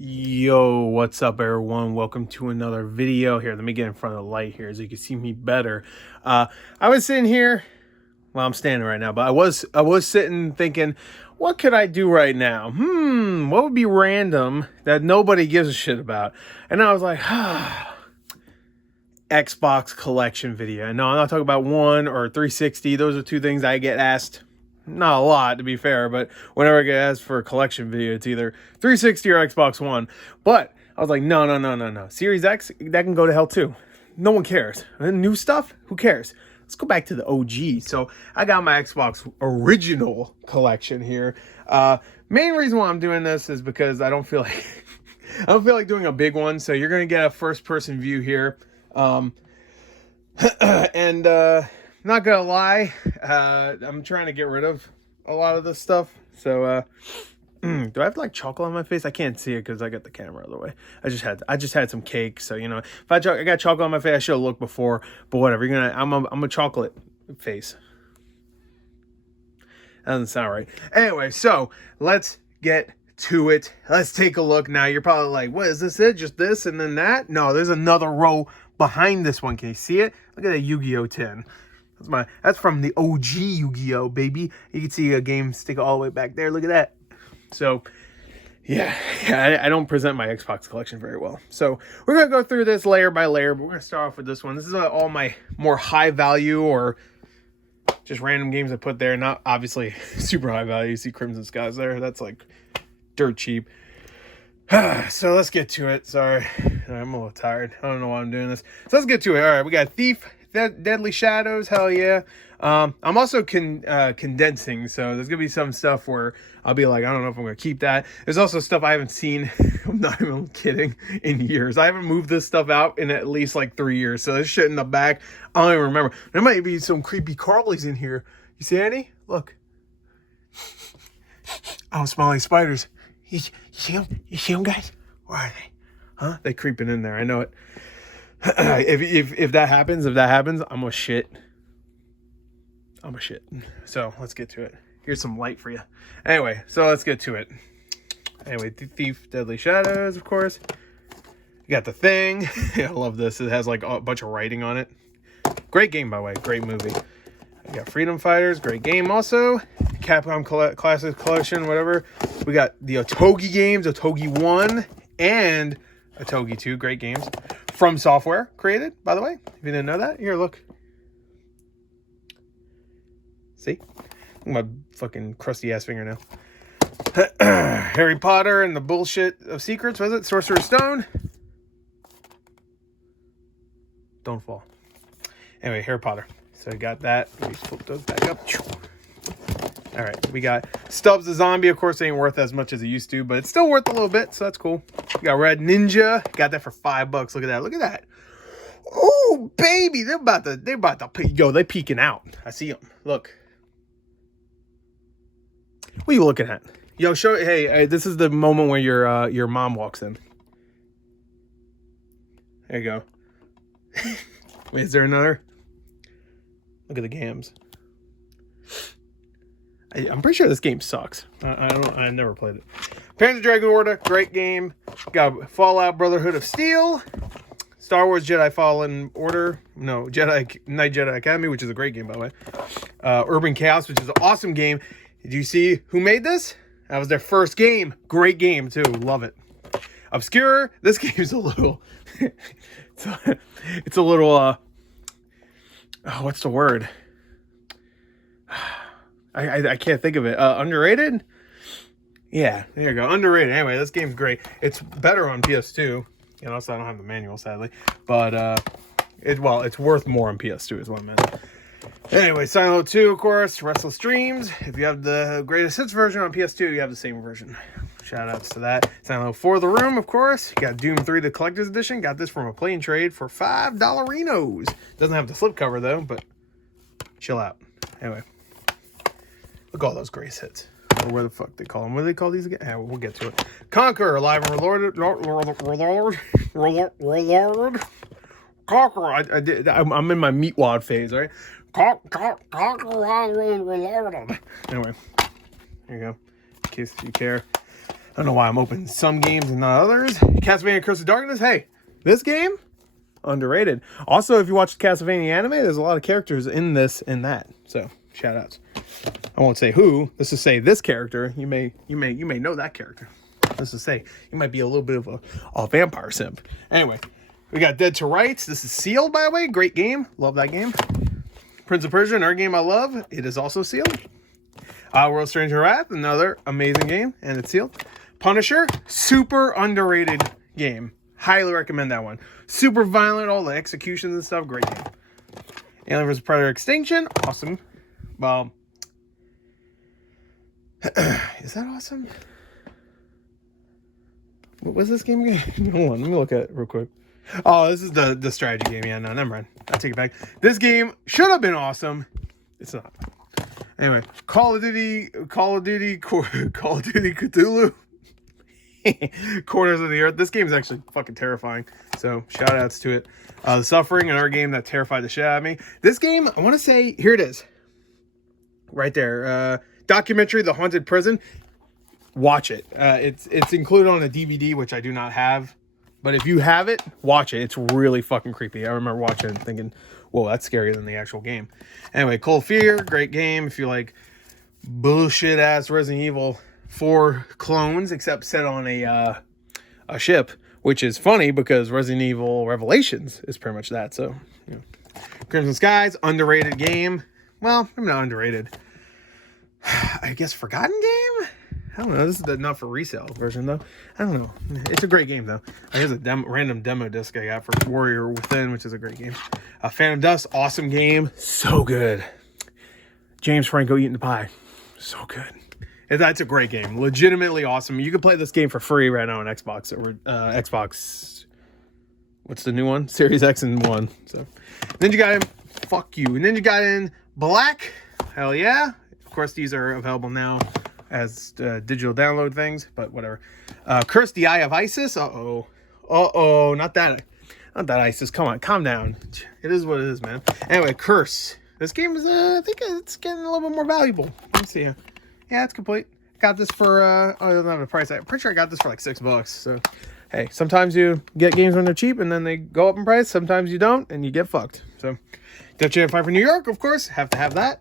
Yo, what's up everyone? Welcome to another video. Here, let me get in front of the light here so you can see me better. I was sitting here, well, I'm standing right now, but I was sitting thinking, what could I do right now? What would be random that nobody gives a shit about? And I was like, Xbox collection video. No, I'm not talking about one or 360. Those are two things I get asked. Not a lot, to be fair, but whenever I get asked for a collection video, it's either 360 or Xbox One. But I was like, no. Series X, that can go to hell too. No one cares. And new stuff, who cares? Let's go back to the OG. So I got my Xbox original collection here. Main reason why I'm doing this is because I don't feel like I don't feel like doing a big one. So you're gonna get a first-person view here, not gonna lie, I'm trying to get rid of a lot of this stuff. So, do I have like chocolate on my face? I can't see it because I got the camera out of the way. I just had some cake, so you know, if I got chocolate on my face, I should have looked before. But whatever, I'm a chocolate face. That doesn't sound right. Anyway, so let's get to it. Let's take a look. Now you're probably like, what is this? It just this and then that? No, there's another row behind this one. Can you see it? Look at that Yu-Gi-Oh! tin. That's from the OG Yu-Gi-Oh, baby. You can see a game stick all the way back there. Look at that. So, yeah, I don't present my Xbox collection very well. So we're gonna go through this layer by layer, but we're gonna start off with this one. This is all my more high value or just random games I put there. Not obviously super high value. You see Crimson Skies there. That's like dirt cheap. So let's get to it. Sorry, I'm a little tired. I don't know why I'm doing this. So let's get to it. All right, we got Thief. Deadly Shadows, hell yeah. I'm also condensing, so there's gonna be some stuff where I'll be like, I don't know if I'm gonna keep that. There's also stuff I haven't seen, I'm not even kidding, in years. I haven't moved this stuff out in at least like 3 years, so there's shit in the back I don't even remember. There might be some creepy Carlies in here. You see any? Look. Oh, smelly spiders. You see them? You see them, guys? Where are they? Huh? They creeping in there, I know it. if that happens, I'm a shit. So let's get to it. Here's some light for you. Anyway, so let's get to it. Anyway, Thief, Deadly Shadows, of course. You got The Thing. I love this. It has like a bunch of writing on it. Great game, by the way. Great movie. We got Freedom Fighters. Great game also. Capcom Classic Collection, whatever. We got the Otogi games, Otogi 1 and Otogi 2. Great games. From Software created, by the way. If you didn't know that, here, look. See? My fucking crusty ass fingernail. Harry Potter and the bullshit of secrets, was it? Sorcerer's Stone. Don't fall. Anyway, Harry Potter. So we got that. Let me flip those back up. All right, we got Stubbs the Zombie. Of course, it ain't worth as much as it used to, but it's still worth a little bit, so that's cool. We got Red Ninja. Got that for $5. Look at that. Look at that. Oh, baby. They're about to, yo, they peeking out. I see them. Look. What are you looking at? Yo, hey, this is the moment when your mom walks in. There you go. Wait, is there another? Look at the gams. I'm pretty sure this game sucks. I never played it. Panzer Dragoon Order, great game. Got Fallout Brotherhood of Steel. Star Wars Jedi Fallen Order. No, Night Jedi Academy, which is a great game, by the way. Urban Chaos, which is an awesome game. Did you see who made this? That was their first game. Great game, too. Love it. Obscure. This game's a little... it's a little... oh, what's the word? I can't think of it. Underrated? Yeah, there you go. Underrated. Anyway, this game's great. It's better on PS2. You know, so I don't have the manual, sadly. But, it's worth more on PS2 is what I meant. Anyway, Silent Hill 2, of course. Restless Dreams. If you have the Greatest Hits version on PS2, you have the same version. Shout outs to that. Silent Hill 4, The Room, of course. You got Doom 3, the Collector's Edition. Got this from a play and trade for $5. Doesn't have the slipcover, though, but chill out. Anyway. Look at all those Greatest Hits. Or what the fuck they call them. What do they call these again? Yeah, we'll get to it. Conquer, Alive and Reloaded. Conquer. I'm in my meatwad phase, right? Conquer, Alive and Reloaded. Anyway, there you go. In case you care. don't know why I'm opening some games and not others. Castlevania Curse of Darkness. Hey, this game, underrated. Also, if you watch the Castlevania anime, there's a lot of characters in this and that. So, shout outs. I won't say who. Let's just say this character. You may know that character. Let's just say you might be a little bit of a vampire simp. Anyway, we got Dead to Rights. This is sealed, by the way. Great game. Love that game. Prince of Persia, another game I love. It is also sealed. World Stranger Wrath, another amazing game, and it's sealed. Punisher, super underrated game. Highly recommend that one. Super violent, all the executions and stuff. Great game. Alien vs. Predator Extinction, awesome. Well, is that awesome? What was this game again? Hold on, let me look at it real quick. Oh, this is the strategy game. Yeah, no, never mind. I take it back. This game should have been awesome. It's not. Anyway, Call of Duty Cthulhu. Corners of the Earth. This game is actually fucking terrifying. So shout outs to it. The Suffering, another game that terrified the shit out of me. This game, I want to say, here it is. Right there. Documentary, The Haunted Prison. Watch it. It's included on a DVD, which I do not have. But if you have it, watch it. It's really fucking creepy. I remember watching it and thinking, whoa, that's scarier than the actual game. Anyway, Cold Fear, great game. If you like bullshit ass Resident Evil 4 clones, except set on a ship, which is funny because Resident Evil Revelations is pretty much that. So, you know. Crimson Skies, underrated game. Well, I'm not underrated. I guess forgotten game? I don't know. This is the not for resale version, though. I don't know. It's a great game, though. Here's a random demo disc I got for Warrior Within, which is a great game. Phantom Dust, awesome game. So good. James Franco eating the pie. So good. That's a great game. Legitimately awesome. You can play this game for free right now on Xbox. Or Xbox... What's the new one? Series X and 1. So, Ninja Gaiden, fuck you. Ninja Gaiden Black, hell yeah. Of course, these are available now as digital download things, but whatever. Curse the Eye of Isis. Not that Isis. Come on, calm down. It is what it is, man. Anyway, Curse. This game is, I think it's getting a little bit more valuable. Let's see here. Yeah, it's complete. Got this for, it doesn't have a price. I'm pretty sure I got this for like $6. So, hey, sometimes you get games when they're cheap and then they go up in price. Sometimes you don't and you get fucked. So, Death Jam 5 for New York, of course. Have to have that.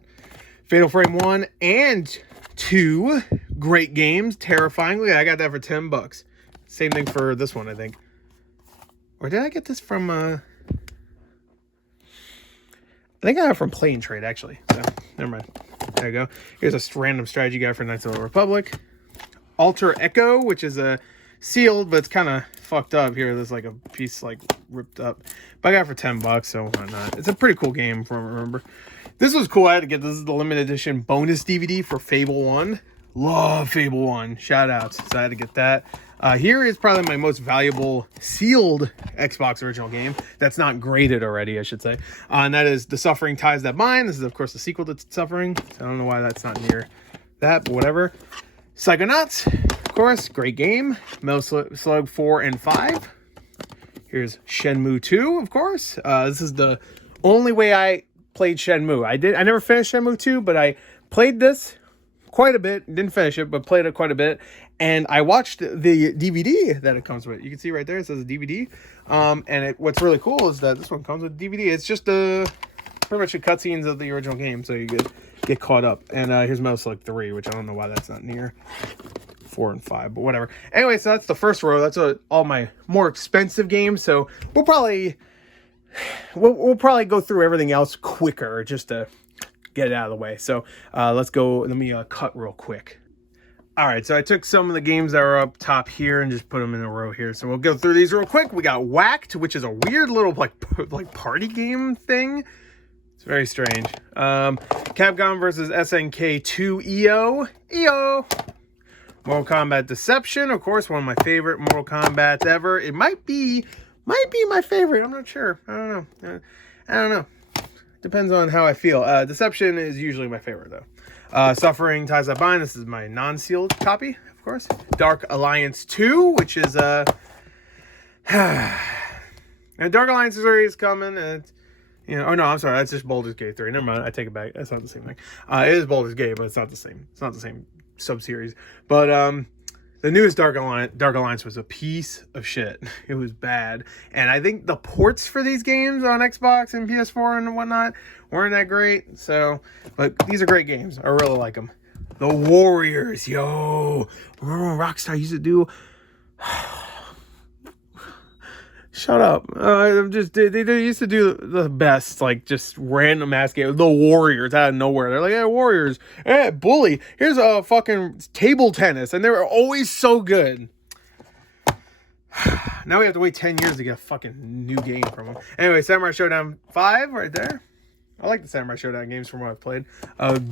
Fatal Frame 1 and 2, great games, terrifyingly. I got that for $10. Same thing for this one, I think. Or did I get this from, I think I got it from Play and Trade, actually. So, never mind. There you go. Here's a random strategy guide for Knights of the Republic. Alter Echo, which is a sealed, but it's kind of fucked up here. There's like a piece like ripped up. But I got it for $10, so why not? It's a pretty cool game, from what I remember. This was cool. I had to get this. Is the limited edition bonus DVD for Fable 1. Love Fable 1. Shout outs. So I had to get that. Here is probably my most valuable sealed Xbox original game that's not graded already, I should say. And that is The Suffering Ties That Bind. This is, of course, the sequel to Suffering. So I don't know why that's not near that, but whatever. Psychonauts, of course, great game. Metal Slug 4 and 5. Here's Shenmue 2, of course. This is the only way I played Shenmue. I never finished Shenmue 2, but I played this quite a bit. Didn't finish it, but played it quite a bit. And I watched the DVD that it comes with. You can see right there, it says a DVD. And what's really cool is that this one comes with DVD. It's just pretty much the cutscenes of the original game, so you get caught up. And here's Metal Slug 3, which I don't know why that's not near 4 and 5, but whatever. Anyway, so that's the first row. That's all my more expensive games. So we'll probably go through everything else quicker just to get it out of the way. So let's go. Let me cut real quick. All right, so I took some of the games that are up top here and just put them in a row here. So we'll go through these real quick. We got Whacked, which is a weird little like party game thing. It's very strange. Capcom versus SNK 2 EO. Mortal Kombat Deception, of course, one of my favorite Mortal Kombats ever. It might be my favorite. I'm not sure. I don't know. Depends on how I feel. Deception is usually my favorite, though. Suffering Ties That Bind. This is my non-sealed copy, of course. Dark Alliance 2, which is and Dark Alliance 3 is coming, and oh no, I'm sorry, that's just Baldur's Gate 3. Never mind, I take it back. That's not the same thing. It is Baldur's Gate, but it's not the same. It's not the same sub-series. But The newest Dark Alliance was a piece of shit. It was bad. And I think the ports for these games on Xbox and PS4 and whatnot weren't that great. So, but these are great games. I really like them. The Warriors, yo. Remember when Rockstar used to do... Shut up. They used to do the best, like, just random ass game. The Warriors out of nowhere. They're like, hey, Warriors. Hey, bully. Here's a fucking table tennis. And they were always so good. Now we have to wait 10 years to get a fucking new game from them. Anyway, Samurai Showdown 5 right there. I like the Samurai Showdown games from what I've played.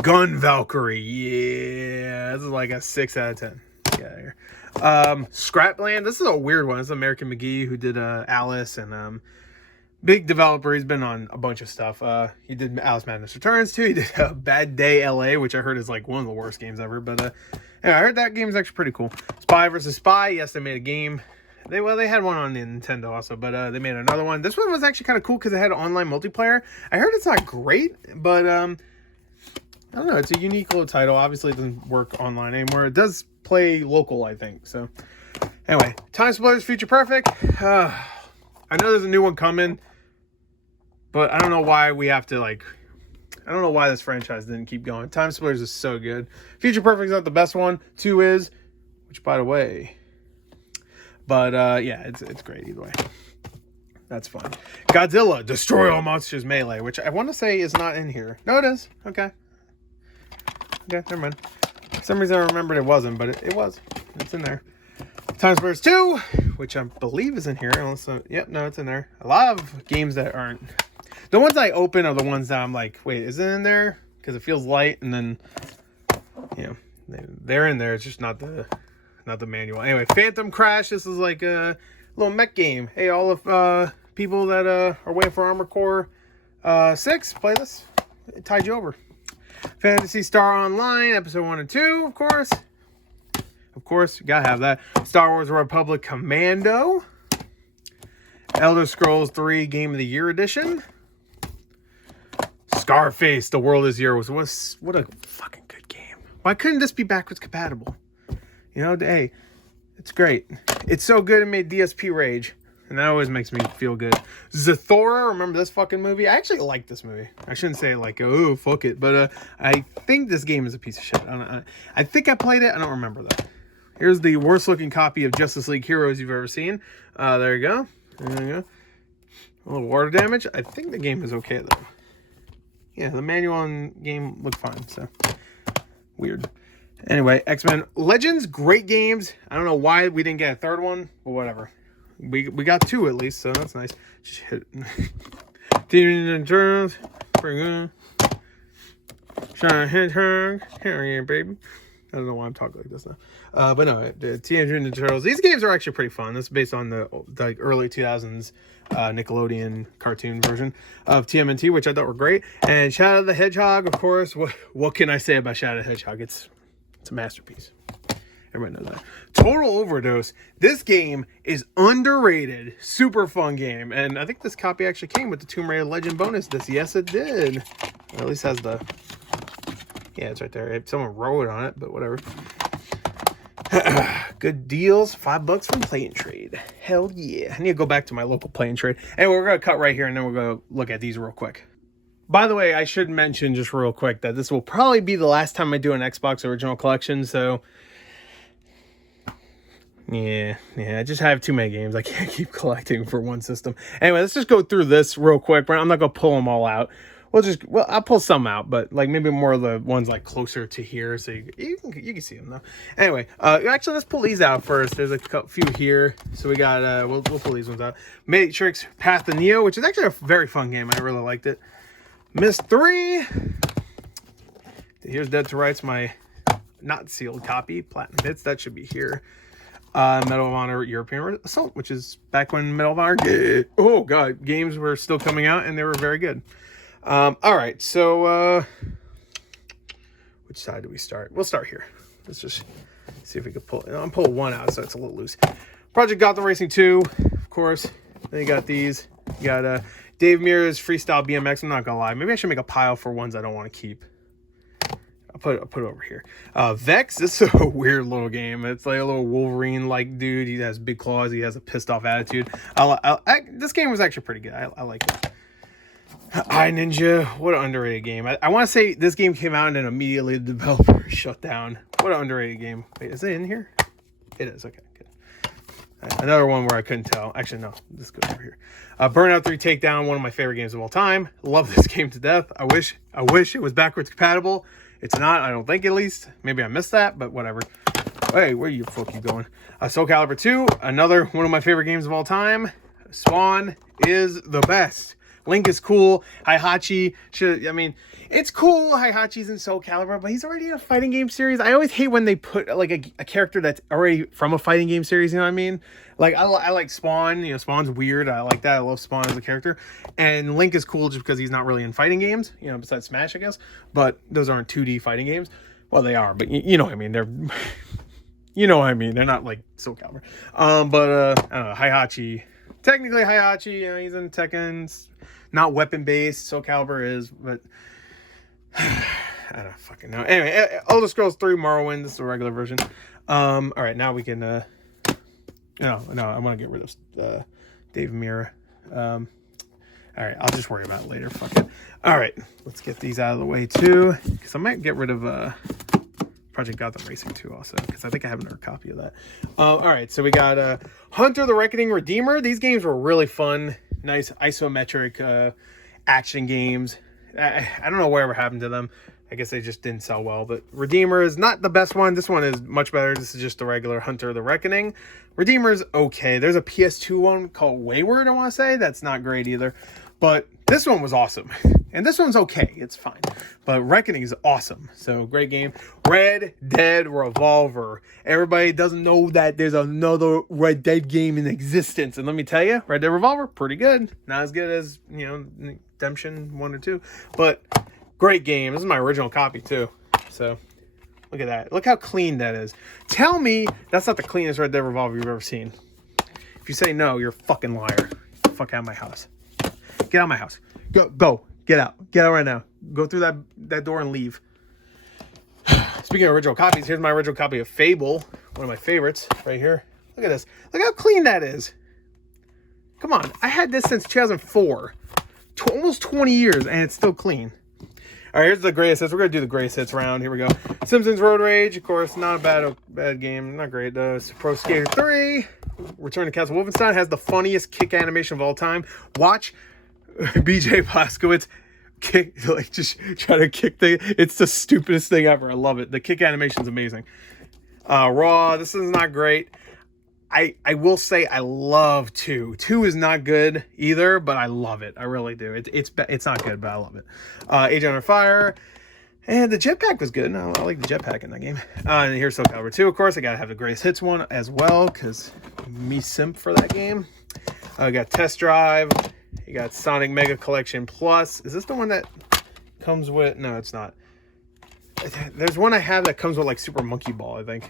Gun Valkyrie. Yeah. This is like a 6 out of 10. Get out of here. Scrapland. This is a weird one. This is American McGee who did Alice and big developer. He's been on a bunch of stuff. He did Alice Madness Returns too. He did Bad Day LA, which I heard is like one of the worst games ever. But yeah, I heard that game's actually pretty cool. Spy vs. Spy. Yes, they made a game. They had one on the Nintendo also, but they made another one. This one was actually kind of cool because it had online multiplayer. I heard it's not great, but I don't know. It's a unique little title. Obviously, it doesn't work online anymore. It does play local, I think. So, anyway, Time Splitters Future Perfect. I know there's a new one coming, but I don't know why we have to, like... I don't know why this franchise didn't keep going. Time Splitters is so good. Future Perfect is not the best one. 2 is, which, by the way... But, yeah, it's great either way. That's fun. Godzilla, Destroy All Monsters Melee, which I want to say is not in here. No, it is. Okay. Okay, never mind. For some reason I remembered it wasn't, but it was. It's in there. Time Splitters 2, which I believe is in here. Also, yep, no, it's in there. A lot of games that aren't. The ones I open are the ones that I'm like, wait, is it in there? Because it feels light, and then, you know, they're in there. It's just not the manual. Anyway, Phantom Crash. This is like a little mech game. Hey, all of people that are waiting for Armored Core 6, play this. It tied you over. Phantasy Star Online, Episode 1 and 2, of course. Of course, you gotta have that. Star Wars Republic Commando. Elder Scrolls 3 Game of the Year Edition. Scarface, The World Is Yours. What a fucking good game. Why couldn't this be backwards compatible? You know, hey, it's great. It's so good it made DSP rage. And that always makes me feel good. Zathura, remember this fucking movie? I actually like this movie. I shouldn't say like, oh, fuck it. But I think this game is a piece of shit. I think I played it. I don't remember though. Here's the worst looking copy of Justice League Heroes you've ever seen. There you go. There you go. A little water damage. I think the game is okay though. Yeah, the manual and game look fine. So, weird. Anyway, X-Men Legends, great games. I don't know why we didn't get a third one, but whatever. We got 2 at least, so that's nice. Shit. Teenage Ninja Turtles, pretty good. Shine Hedgehog, here, baby. I don't know why I'm talking like this now. But no, the Teenage Ninja Turtles. These games are actually pretty fun. This is based on the early 2000s Nickelodeon cartoon version of TMNT, which I thought were great. And Shadow the Hedgehog, of course. What can I say about Shadow the Hedgehog? It's a masterpiece. Everybody knows that. Total Overdose. This game is underrated. Super fun game. And I think this copy actually came with the Tomb Raider Legend bonus disc. Yes, it did. Or at least has the... Yeah, it's right there. Someone wrote on it, but whatever. Good deals. $5 from Play and Trade. Hell yeah. I need to go back to my local Play and Trade. And we're going to cut right here, and then we're going to look at these real quick. By the way, I should mention just real quick that this will probably be the last time I do an Xbox Original Collection, so... Yeah, I just have too many games. I can't keep collecting for one system. Anyway, let's just go through this real quick. I'm not going to pull them all out. I'll pull some out, but like maybe more of the ones like closer to here, so you can see them though. Anyway, actually let's pull these out first. There's a few here, so we got we'll pull these ones out. Matrix Path of Neo, which is actually a very fun game. I really liked it. Myst 3. Here's Dead to Rights, my not sealed copy. Platinum Hits, that should be here. Medal of Honor European Assault, which is back when Medal of Honor, oh god, games were still coming out and they were very good. All right, so which side do we start? We'll start here. Let's just see if we can pull. I'm pulling one out, so it's a little loose. Project Gotham Racing 2, of course. Then you got these. You got Dave Mirra's Freestyle BMX. I'm not gonna lie, maybe I should make a pile for ones I don't want to keep. I'll put it over here. Vex, this is a weird little game. It's like a little Wolverine-like dude. He has big claws. He has a pissed-off attitude. This game was actually pretty good. I like it. iNinja, what an underrated game. I want to say this game came out and then immediately the developer shut down. What an underrated game. Wait, is it in here? It is. Okay, good. Another one where I couldn't tell. Actually, no. This goes over here. Burnout 3 Takedown, one of my favorite games of all time. Love this game to death. I wish it was backwards compatible. It's not. I don't think, at least. Maybe I missed that, but whatever. Hey, where you fuck you going? Soul Calibur 2, another one of my favorite games of all time. Spawn is the best. Link is cool. Heihachi should, I mean, it's cool. Heihachi's in Soul Calibur, but he's already in a fighting game series. I always hate when they put like a character that's already from a fighting game series. You know what I mean? Like I like Spawn. You know, Spawn's weird. I like that. I love Spawn as a character. And Link is cool just because he's not really in fighting games. You know, besides Smash, I guess. But those aren't 2D fighting games. Well, they are, but you know what I mean. They're, you know what I mean. They're not like Soul Calibur. I don't know. Heihachi. Technically, Heihachi. You know, he's in Tekken's. Not weapon-based, Soul Calibur is, but I don't fucking know. Anyway, Elder Scrolls 3 Morrowind, this is the regular version. All right, now we can, no, I want to get rid of Dave Mirra. All right, I'll just worry about it later, fuck it. All right, let's get these out of the way, too, because I might get rid of Project Gotham Racing 2 also, because I think I have another copy of that. All right, so we got Hunter the Reckoning Redeemer. These games were really fun. Nice isometric action games. I don't know whatever happened to them. I guess they just didn't sell well. But Redeemer is not the best one. This one is much better. This is just the regular Hunter the Reckoning. Redeemer's okay. There's a PS2 one called Wayward, I want to say. That's not great either. But this one was awesome. And this one's okay. It's fine. But Reckoning is awesome. So, great game. Red Dead Revolver. Everybody doesn't know that there's another Red Dead game in existence. And let me tell you, Red Dead Revolver, pretty good. Not as good as, you know, Redemption 1 or 2. But, great game. This is my original copy, too. So, look at that. Look how clean that is. Tell me that's not the cleanest Red Dead Revolver you've ever seen. If you say no, you're a fucking liar. Fuck out of my house. Get out of my house. Go. Get out. Get out right now. Go through that door and leave. Speaking of original copies, here's my original copy of Fable. One of my favorites right here. Look at this. Look how clean that is. Come on. I had this since 2004. Almost 20 years, and it's still clean. All right, here's the greatest hits. We're going to do the greatest hits round. Here we go. Simpsons Road Rage, of course. Not a bad game. Not great. Pro Skater 3. Return to Castle Wolfenstein has the funniest kick animation of all time. Watch BJ Blazkowicz kick, like, just try to kick it's the stupidest thing ever. I love it. The kick animation is amazing. Raw, this is not great. I will say I love 2. 2 is not good either, but I love it. I really do. It's not good, but I love it. Age Under Fire. And the jetpack was good. I like the jetpack in that game. And here's Soul Calibur 2, of course. I gotta have the greatest hits one as well, because me simp for that game. I got Test Drive. You got Sonic Mega Collection Plus. Is this the one that comes with... No, it's not. There's one I have that comes with, like, Super Monkey Ball, I think.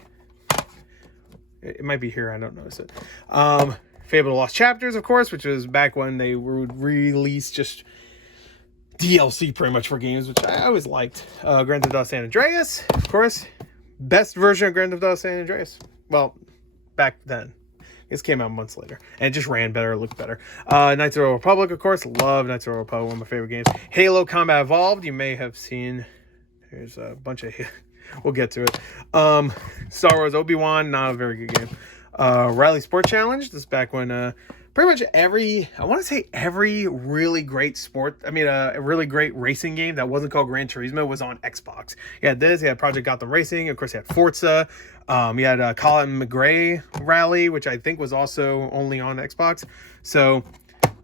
It might be here. I don't notice it. Fable The Lost Chapters, of course, which was back when they would release just DLC pretty much for games, which I always liked. Grand Theft Auto San Andreas, of course. Best version of Grand Theft Auto San Andreas. Well, back then. This came out months later. And it just ran better, it looked better. Knights of the Old Republic, of course. Love Knights of the Old Republic, one of my favorite games. Halo Combat Evolved, you may have seen. There's a bunch of... We'll get to it. Star Wars Obi-Wan, not a very good game. Rally Sport Challenge, this is back when pretty much every really great a really great racing game that wasn't called Gran Turismo was on Xbox. You had this, you had Project Gotham Racing, of course you had Forza, you had Colin McRae Rally, which I think was also only on Xbox. So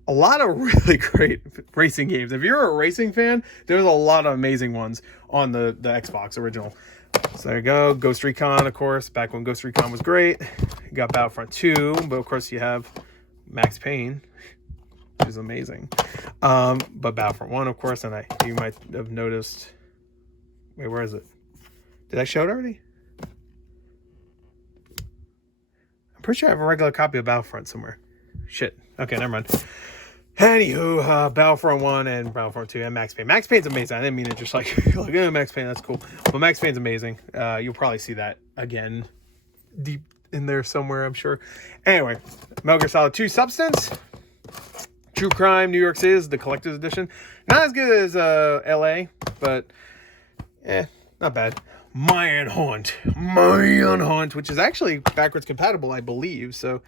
a lot of really great racing games. If you're a racing fan, there's a lot of amazing ones on the Xbox original. So there you go. Ghost Recon, of course, back when Ghost Recon was great. You got Battlefront 2, but of course you have Max Payne, which is amazing. But Battlefront 1, of course, and you might have noticed... Wait, where is it? Did I show it already? I'm pretty sure I have a regular copy of Battlefront somewhere. Shit. Okay, never mind. Anywho, Battlefront 1 and Battlefront 2 and Max Payne. Max Payne's amazing. I didn't mean to just like, Max Payne, that's cool. But Max Payne's amazing. You'll probably see that again deep in there somewhere, I'm sure. Anyway, Metal Gear Solid 2 Substance. True Crime, New York City is the collector's edition. Not as good as LA, but not bad. Manhunt, which is actually backwards compatible, I believe. So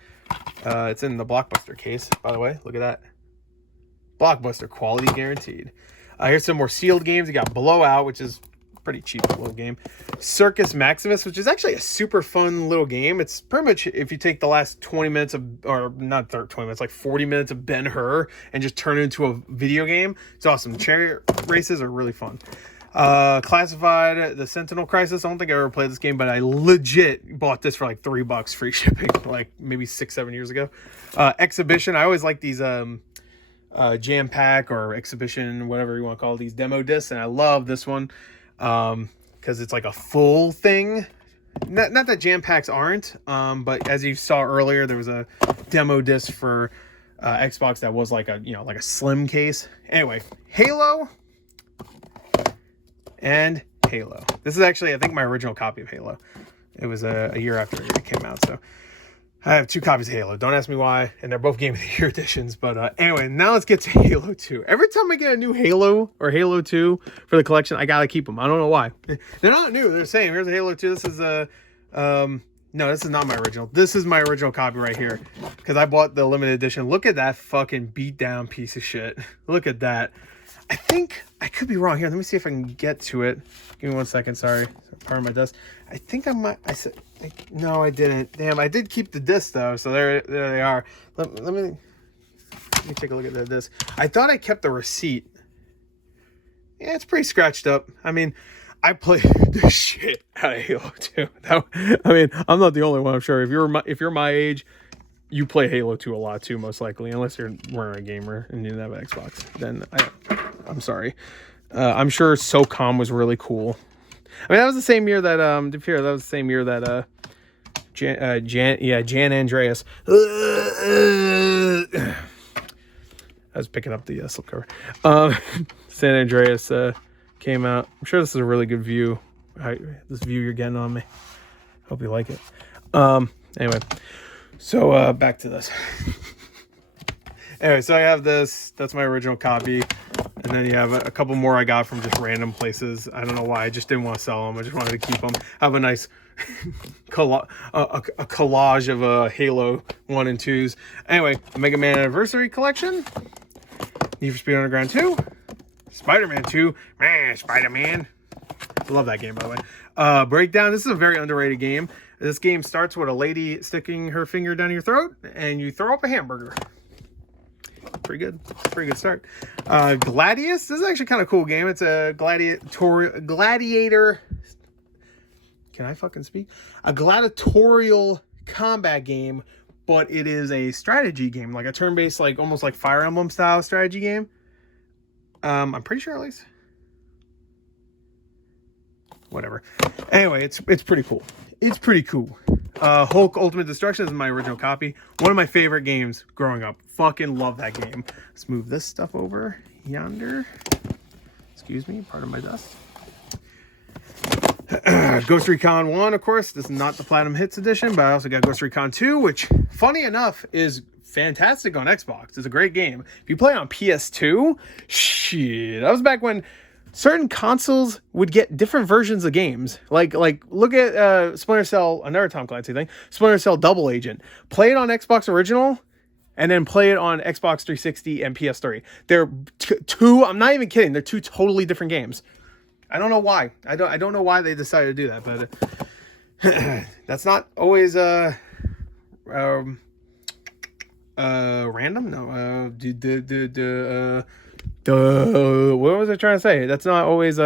it's in the Blockbuster case, by the way. Look at that. Blockbuster quality guaranteed. Here's some more sealed games. You got Blowout, which is pretty cheap little game. Circus Maximus, which is actually a super fun little game. It's pretty much if you take the last 20 minutes of, or not 20 minutes, like 40 minutes of Ben-Hur and just turn it into a video game. It's awesome. Chariot races are really fun. Classified, The Sentinel Crisis. I don't think I ever played this game, but I legit bought this for like $3 free shipping, like maybe 6-7 years ago. Exhibition. I always like these jam pack or exhibition, whatever you want to call these demo discs, and I love this one because it's like a full thing. Not that jam packs aren't, but as you saw earlier, there was a demo disc for Xbox that was like a like a slim case. Anyway, Halo and Halo. This is actually, I think, my original copy of Halo. It was a year after it came out, so I have 2 copies of Halo. Don't ask me why, and they're both Game of the Year editions. But anyway, now let's get to Halo 2. Every time I get a new Halo or Halo 2 for the collection, I gotta keep them. I don't know why. They're not new. They're the same. Here's a Halo 2. This is a no, this is not my original. This is my original copy right here because I bought the limited edition. Look at that fucking beat down piece of shit. Look at that. I think I could be wrong here. Let me see if I can get to it. Give me 1 second. Sorry. Part of my desk. I think I might. No, I didn't. Damn, I did keep the disc though. So there they are. Let me take a look at the disc. I thought I kept the receipt. Yeah, it's pretty scratched up. I mean, I played the shit out of Halo 2. I mean, I'm not the only one. I'm sure if you're my age, you play Halo 2 a lot too, most likely, unless you're wearing a gamer and you didn't have an Xbox. Then I'm sorry. I'm sure SOCOM was really cool. I mean, that was the same year that that was the same year that Jan Andreas. I was picking up the slipcover. San Andreas came out. I'm sure this is a really good view. This view you're getting on me. Hope you like it. Anyway, so back to this. Anyway, so I have this. That's my original copy. And then you have a couple more I got from just random places. I don't know why. I just didn't want to sell them. I just wanted to keep them. Have a nice collage of Halo 1 and 2s. Anyway, Mega Man Anniversary Collection. Need for Speed Underground 2. Spider-Man 2. Man, Spider-Man. Love that game, by the way. Breakdown. This is a very underrated game. This game starts with a lady sticking her finger down your throat, and you throw up a hamburger. Pretty good start. Gladius. This is actually kind of cool game. It's a gladiator. Can I fucking speak? A gladiatorial combat game, but it is a strategy game, like a turn-based, like almost like Fire Emblem style strategy game. I'm pretty sure, at least. Whatever. Anyway, it's pretty cool. It's pretty cool. Hulk Ultimate Destruction is my original copy. One of my favorite games growing up. Fucking love that game. Let's move this stuff over yonder. Excuse me, part of my dust. Ghost Recon 1, of course. This is not the Platinum Hits edition, but I also got Ghost Recon 2, which, funny enough, is fantastic on Xbox. It's a great game. If you play on PS2, shit. That was back when certain consoles would get different versions of games. Like look at Splinter Cell, another Tom Clancy thing. Splinter Cell Double Agent. Play it on Xbox Original, and then play it on Xbox 360 and PS3. They're two. I'm not even kidding. They're 2 totally different games. I don't know why. I don't know why they decided to do that, but that's not always random. No. What was I trying to say? That's not always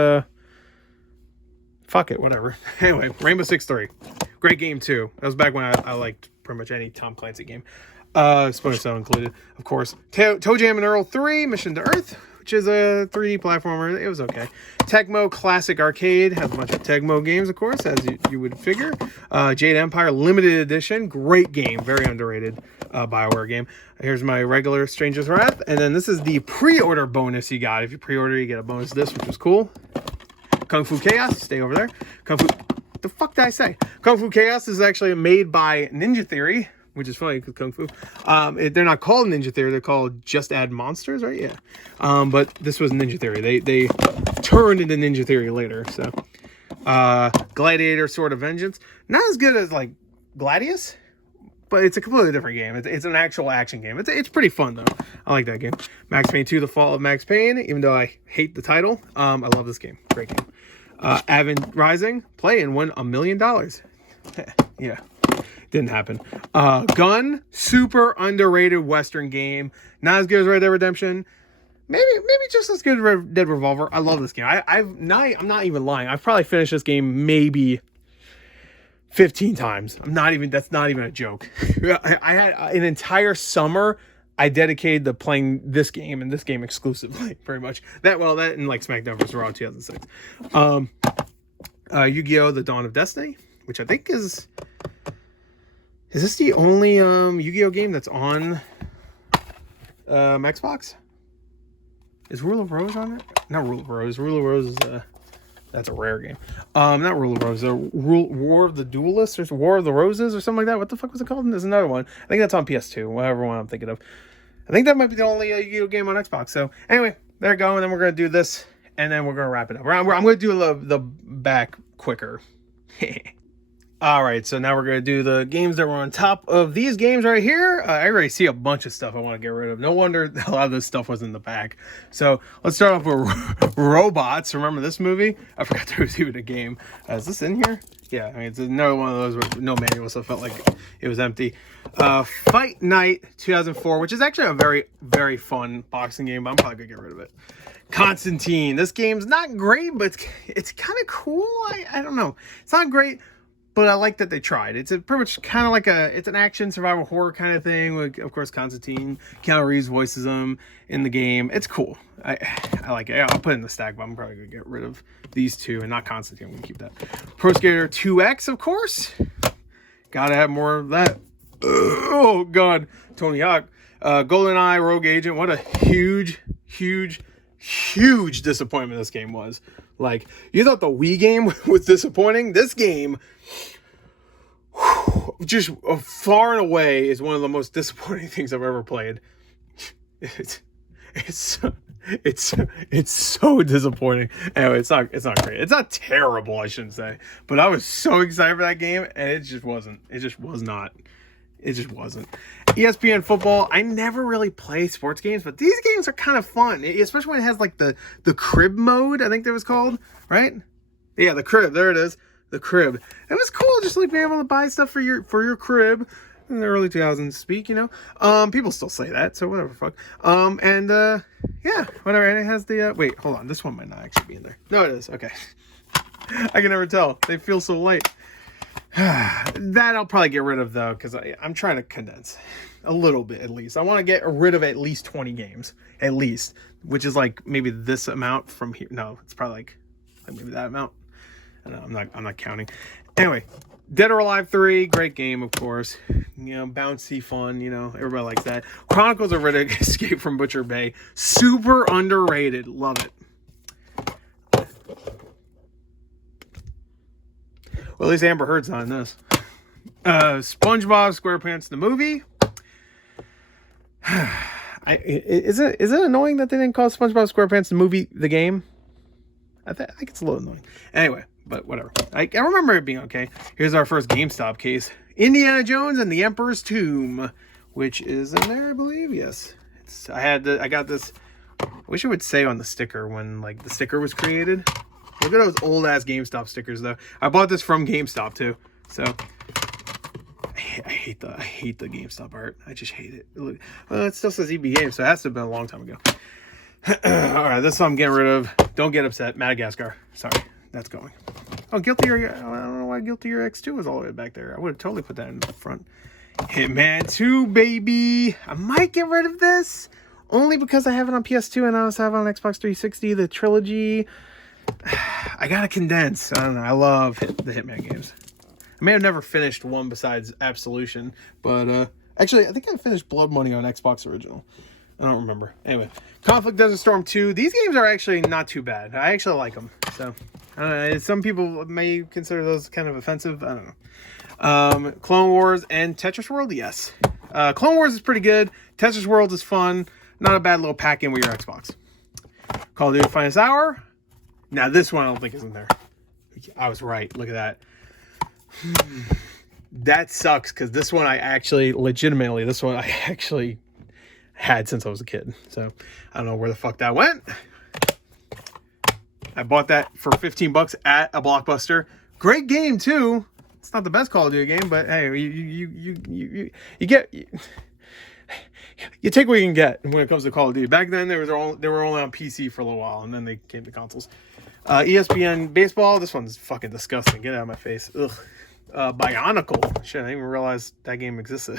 fuck it, whatever. Anyway, Rainbow Six 3. Great game too. That was back when I liked pretty much any Tom Clancy game. Splinter Cell included, of course. ToeJam and Earl 3, Mission to Earth, which is a 3D platformer. It was okay. Tecmo Classic Arcade has a bunch of Tecmo games, of course, as you would figure. Jade Empire Limited Edition, great game, very underrated BioWare game. Here's my regular Stranger's Wrath, and then this is the pre-order bonus you got. If you pre-order, you get a bonus of this, which was cool. Kung Fu Chaos, stay over there. Kung Fu, the fuck did I say? Kung Fu Chaos is actually made by Ninja Theory, which is funny because Kung Fu. They're not called Ninja Theory, they're called Just Add Monsters, right? Yeah. But this was Ninja Theory. They turned into Ninja Theory later, so. Gladiator Sword of Vengeance. Not as good as, like, Gladius, but it's a completely different game. It's an actual action game. It's pretty fun, though. I like that game. Max Payne 2, The Fall of Max Payne, even though I hate the title. I love this game. Great game. Advent Rising, play and win $1 million. Yeah, didn't happen. Gun, super underrated Western game. Not as good as Red Dead Redemption. Maybe just as good as Red Dead Revolver. I love this game. I'm not even lying. I've probably finished this game maybe 15 times. That's not even a joke. I had an entire summer I dedicated to playing this game and this game exclusively, pretty much. That and like SmackDown vs. Raw 2006. Yu-Gi-Oh! The Dawn of Destiny, which I think is this the only Yu-Gi-Oh! Game that's on Xbox? Is Rule of Rose on it? Not Rule of Rose. Rule of Rose is that's a rare game. Not Rule of Rose. War of the Duelists or War of the Roses or something like that. What the fuck was it called? There's another one. I think that's on PS2. Whatever one I'm thinking of. I think that might be the only Yu-Gi-Oh! Game on Xbox. So anyway, there you go. And then we're gonna do this, and then we're gonna wrap it up. I'm gonna do the back quicker. All right, so now we're going to do the games that were on top of these games right here. I already see a bunch of stuff I want to get rid of. No wonder a lot of this stuff was in the back. So let's start off with Robots. Remember this movie? I forgot there was even a game. Is this in here? Yeah, I mean, it's another one of those with no manual, so it felt like it was empty. Fight Night 2004, which is actually a very, very fun boxing game, but I'm probably going to get rid of it. Constantine. This game's not great, but it's kind of cool. I don't know. It's not great, but I like that they tried. It's pretty much kind of like it's an action survival horror kind of thing. With, of course, Constantine. Keanu Reeves voices him in the game. It's cool. I like it. I'll put it in the stack, but I'm probably going to get rid of these two and not Constantine. I'm going to keep that. Pro Skater 2X, of course. Gotta have more of that. Oh, God. Tony Hawk. GoldenEye Rogue Agent. What a huge, huge, huge disappointment this game was. Like, you thought the Wii game was disappointing? This game, just far and away, is one of the most disappointing things I've ever played. It's so disappointing. Anyway, it's not great. It's not terrible, I shouldn't say. But I was so excited for that game, and it just wasn't. It just was not. It just wasn't. ESPN Football. I never really play sports games, but these games are kind of fun, especially when it has like the crib mode, I think that was called, right? Yeah, the crib. There it is. The crib. It was cool just like being able to buy stuff for your crib in the early 2000s speak, you know. People still say that, so whatever, fuck. Yeah, whatever. And it has the wait, hold on. This one might not actually be in there. No, it is. Okay. I can never tell. They feel so light. That I'll probably get rid of, though, because I'm trying to condense a little bit, at least. I want to get rid of at least 20 games, at least, which is like maybe this amount from here. No, it's probably like maybe that amount. I don't know, I'm not counting. Anyway, Dead or Alive 3, great game, of course. You know, bouncy, fun, you know, everybody likes that. Chronicles of Riddick, Escape from Butcher Bay, super underrated, love it. Well, at least Amber Heard's not in this. SpongeBob SquarePants the movie. Is it annoying that they didn't call SpongeBob SquarePants the movie the game? I think it's a little annoying. Anyway, but whatever. I remember it being okay. Here's our first GameStop case. Indiana Jones and the Emperor's Tomb, which is in there, I believe. Yes. I got this. I wish it would say on the sticker when like the sticker was created. Look at those old ass GameStop stickers though. I bought this from GameStop too. So I hate the GameStop art. I just hate it. Look, well, it still says EB Games, so it has to have been a long time ago. Alright, this one I'm getting rid of. Don't get upset. Madagascar. Sorry. That's going. Oh, Guilty Gear. I don't know why Guilty Gear X2 was all the way back there. I would have totally put that in the front. Hitman 2, baby. I might get rid of this. only because I have it on PS2 and I also have it on Xbox 360, the trilogy. I gotta condense. I don't know. I love the Hitman games. I may have never finished one besides Absolution, but actually, I think I finished Blood Money on Xbox Original. I don't remember. Anyway, Conflict Desert Storm 2. These games are actually not too bad. I actually like them. So, I don't know. Some people may consider those kind of offensive. I don't know. Clone Wars and Tetris World? Yes. Clone Wars is pretty good. Tetris World is fun. Not a bad little pack-in with your Xbox. Call of Duty Finest Hour. Now, this one I don't think is in there. I was right. Look at that. That sucks, because this one I actually had since I was a kid. So, I don't know where the fuck that went. I bought that for 15 bucks at a Blockbuster. Great game, too. It's not the best Call of Duty game, but hey, you take what you can get when it comes to Call of Duty. Back then, they were only on PC for a little while, and then they came to consoles. ESPN Baseball. This one's fucking disgusting. Get out of my face. Ugh. Bionicle. Shit, I didn't even realize that game existed.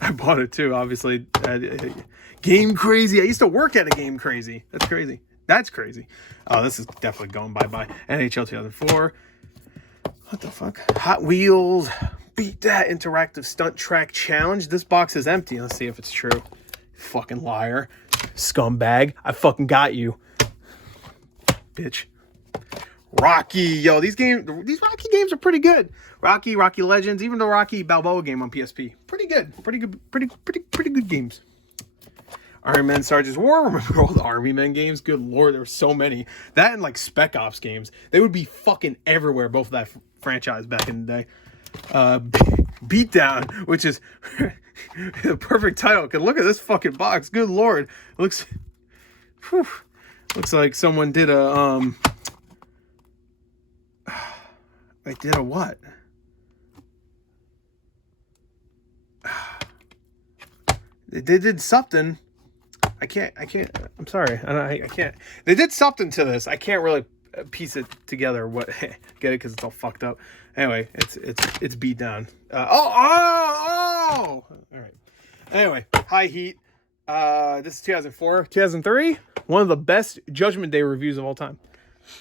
I bought it too, obviously. Game Crazy. I used to work at a Game Crazy. That's crazy. That's crazy. Oh, this is definitely going bye-bye. NHL 2004. What the fuck? Hot Wheels. Beat That Interactive Stunt Track Challenge. This box is empty. Let's see if it's true. Fucking liar. Scumbag. I fucking got you. Bitch. Rocky. Yo, these Rocky games are pretty good. Rocky Legends, even the Rocky Balboa game on PSP. Pretty good. Pretty good games. Iron Man Sergeant's War. Remember all the Army Men games? Good lord, there were so many. That and like Spec Ops games. They would be fucking everywhere, both of that franchise back in the day. Beatdown, which is the perfect title. Cause look at this fucking box. Good lord. Looks like someone did a I did a what? They did something. I can't. I'm sorry. I can't. They did something to this. I can't really piece it together. What? Get it? Because it's all fucked up. Anyway, it's beat down. All right. Anyway, High Heat. This is 2004, 2003. One of the best Judgment Day reviews of all time.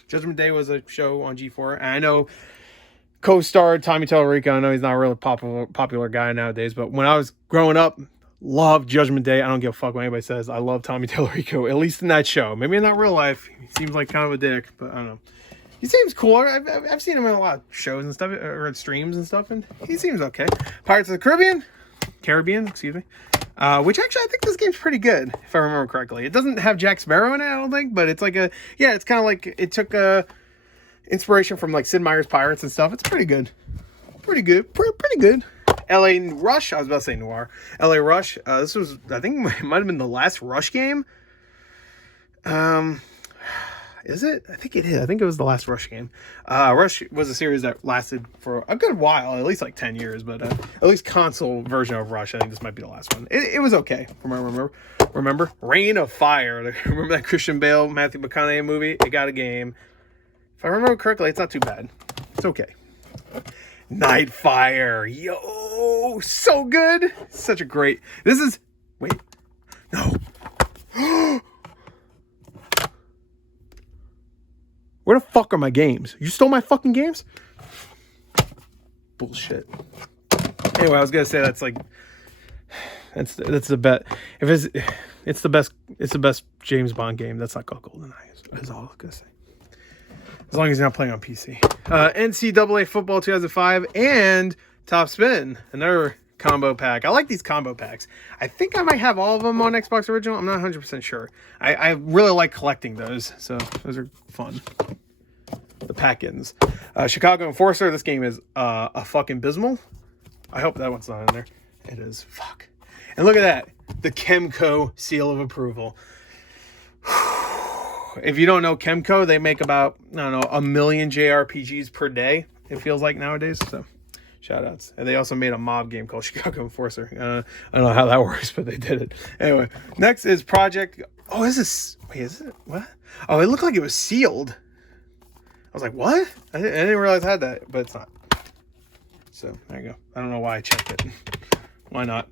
Judgment Day was a show on G4. And I know co-star Tommy Tallarico. I know he's not a really popular guy nowadays, but when I was growing up, loved Judgment Day. I don't give a fuck what anybody says. I love Tommy Tallarico, at least in that show. Maybe in that real life, he seems like kind of a dick, but I don't know. He seems cool. I've seen him in a lot of shows and stuff, or at streams and stuff, and he seems okay. Pirates of the Caribbean, excuse me. Which actually I think this game's pretty good, if I remember correctly. It doesn't have Jack Sparrow in it, I don't think, but it's like it's kind of like it took inspiration from like Sid Meier's Pirates and stuff. It's pretty good. Pretty good. LA Rush. I was about to say Noir. LA Rush. This was, I think, it might have been the last Rush game. Is it? I think it is. I think it was the last Rush game. Rush was a series that lasted for a good while, at least like 10 years, but at least console version of Rush, I think this might be the last one. It was okay, from what I remember. Reign of Fire. Remember that Christian Bale, Matthew McConaughey movie? It got a game. If I remember correctly, it's not too bad. It's okay. Nightfire. Yo, so good. Such a great. Wait. No. Where the fuck are my games? You stole my fucking games? Bullshit. Anyway, I was gonna say that's the bet. If it's the best James Bond game. That's not called GoldenEye. That's all I was gonna say. As long as you're not playing on PC. NCAA Football 2005 and Top Spin, another combo pack. I like these combo packs. I think I might have all of them on Xbox Original. I'm not 100% sure. I really like collecting those, so those are fun. The pack-ins. Chicago Enforcer. This game is a fucking abysmal. I hope that one's not in there. It is. Fuck. And look at that. The Kemco seal of approval. If you don't know Kemco, they make about, I don't know, 1 million JRPGs per day, it feels like nowadays. So, shout outs. And they also made a mob game called Chicago Enforcer. I don't know how that works, but they did it. Anyway, next is Project. Oh, is it? What? Oh, it looked like it was sealed. I was like, what? I didn't realize I had that, but it's not. So, there you go. I don't know why I checked it. Why not?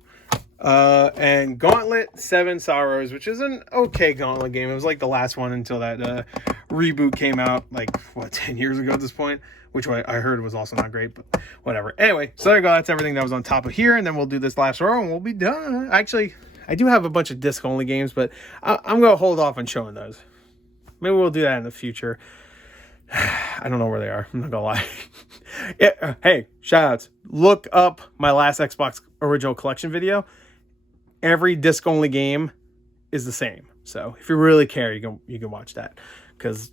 And Gauntlet 7 Sorrows, which is an okay Gauntlet game. It was like the last one until that reboot came out, like, what, 10 years ago at this point? Which I heard was also not great, but whatever. Anyway, so there you go. That's everything that was on top of here, and then we'll do this last row, and we'll be done. Actually, I do have a bunch of disc-only games, but I'm going to hold off on showing those. Maybe we'll do that in the future. I don't know where they are. I'm not going to lie. Yeah, hey, shout-outs. Look up my last Xbox Original Collection video. Every disc-only game is the same. So if you really care, you can watch that. Because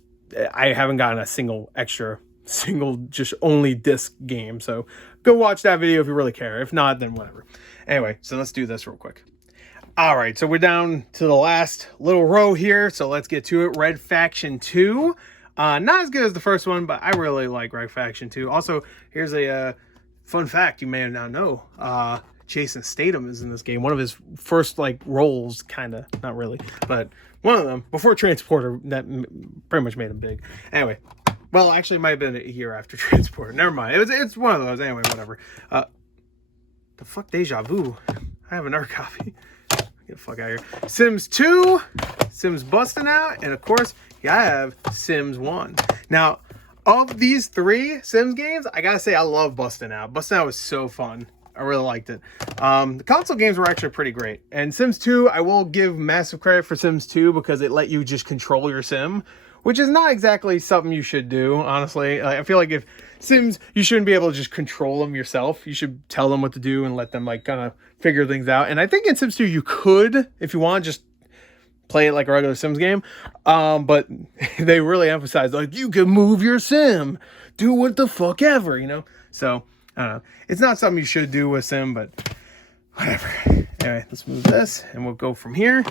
I haven't gotten a single just only disc game. So go watch that video if you really care. If not, then whatever. Anyway, so let's do this real quick. All right, so we're down to the last little row here. So let's get to it. Red Faction 2. Not as good as the first one, but I really like Red Faction 2. Also, here's a fun fact you may not know. Jason Statham is in this game. One of his first like roles, kind of, not really, but one of them before Transporter that pretty much made him big. Anyway, well, actually, it might have been a year after Transporter. Never mind. It's one of those. Anyway, whatever. The fuck, Deja Vu. I have another copy. Get the fuck out of here. Sims 2, Sims Bustin' Out, and of course, yeah, I have Sims 1. Now, of these 3 Sims games, I gotta say I love Bustin' Out. Bustin' Out was so fun. I really liked it. The console games were actually pretty great. And Sims 2, I will give massive credit for Sims 2 because it let you just control your sim, which is not exactly something you should do, honestly. I feel like if Sims, you shouldn't be able to just control them yourself. You should tell them what to do and let them like kind of figure things out. And I think in Sims 2 you could, if you want, just play it like a regular Sims game. But they really emphasize like you can move your sim, do what the fuck ever, you know? So I don't know. It's not something you should do with Sim, but whatever. Anyway, let's move this and we'll go from here.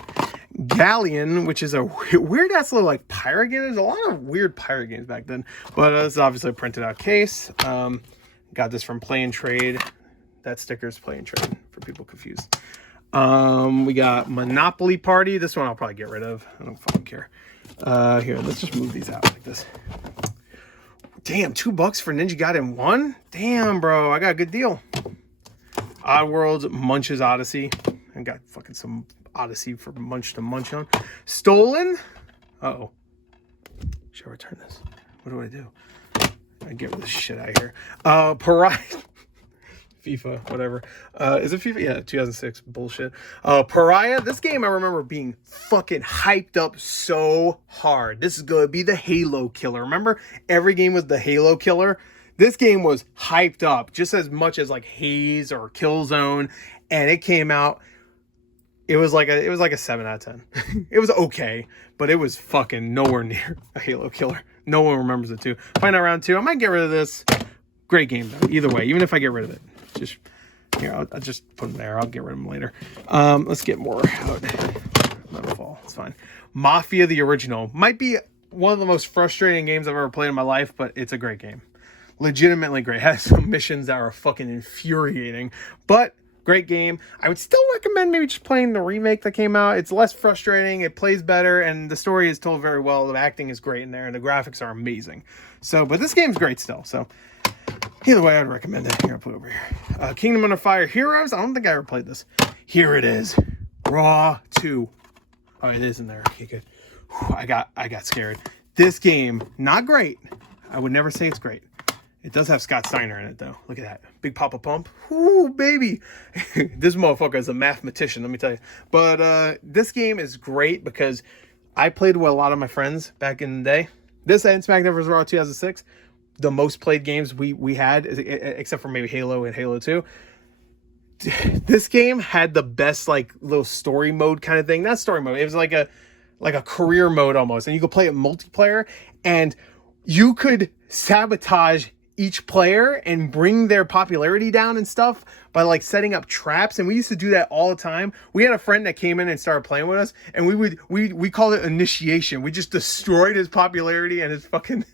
Galleon, which is a weird ass little like pirate game. There's a lot of weird pirate games back then, but this is obviously a printed out case. Got this from Play and Trade. That sticker's Play and Trade for people confused. We got Monopoly Party. This one I'll probably get rid of. I don't fucking care. Here, let's just move these out like this. Damn, $2 for Ninja Gaiden 1? Damn, bro, I got a good deal. Oddworld, Munch's Odyssey. I got fucking some Odyssey for Munch to munch on. Stolen? Uh-oh. Should I return this? What do I do? I get rid of this shit out of here. Pariah. FIFA, whatever. Is it FIFA? Yeah, 2006. Bullshit. Pariah. This game I remember being fucking hyped up so hard. This is going to be the Halo killer. Remember? Every game was the Halo killer. This game was hyped up just as much as like Haze or Killzone. And it came out. It was like a 7 out of 10. It was okay, but it was fucking nowhere near a Halo killer. No one remembers it too. Find out round 2. I might get rid of this. Great game though. Either way, even if I get rid of it. Just here, I'll just put them there. I'll get rid of them later. Let's get more out. Let them fall. It's fine. Mafia the Original might be one of the most frustrating games I've ever played in my life, but it's a great game. Legitimately great. It has some missions that are fucking infuriating, but great game. I would still recommend maybe just playing the remake that came out. It's less frustrating. It plays better, and the story is told very well. The acting is great in there, and the graphics are amazing. So, but this game's great still. So. Either way, I'd recommend it. Here, I'll put it over here. Kingdom Under Fire Heroes. I don't think I ever played this. Here it is. Raw 2. Oh, it is in there. Okay, good. Whew, I got scared. This game, not great. I would never say it's great. It does have Scott Steiner in it, though. Look at that. Big Papa Pump. Ooh, baby. This motherfucker is a mathematician, let me tell you. But this game is great because I played with a lot of my friends back in the day. This and SmackDown vs. Raw 2006. The most played games we had, except for maybe Halo and Halo 2. This game had the best like little story mode kind of thing. Not story mode. It was like a career mode almost, and you could play it multiplayer, and you could sabotage each player and bring their popularity down and stuff by like setting up traps. And we used to do that all the time. We had a friend that came in and started playing with us, and we called it initiation. We just destroyed his popularity and his fucking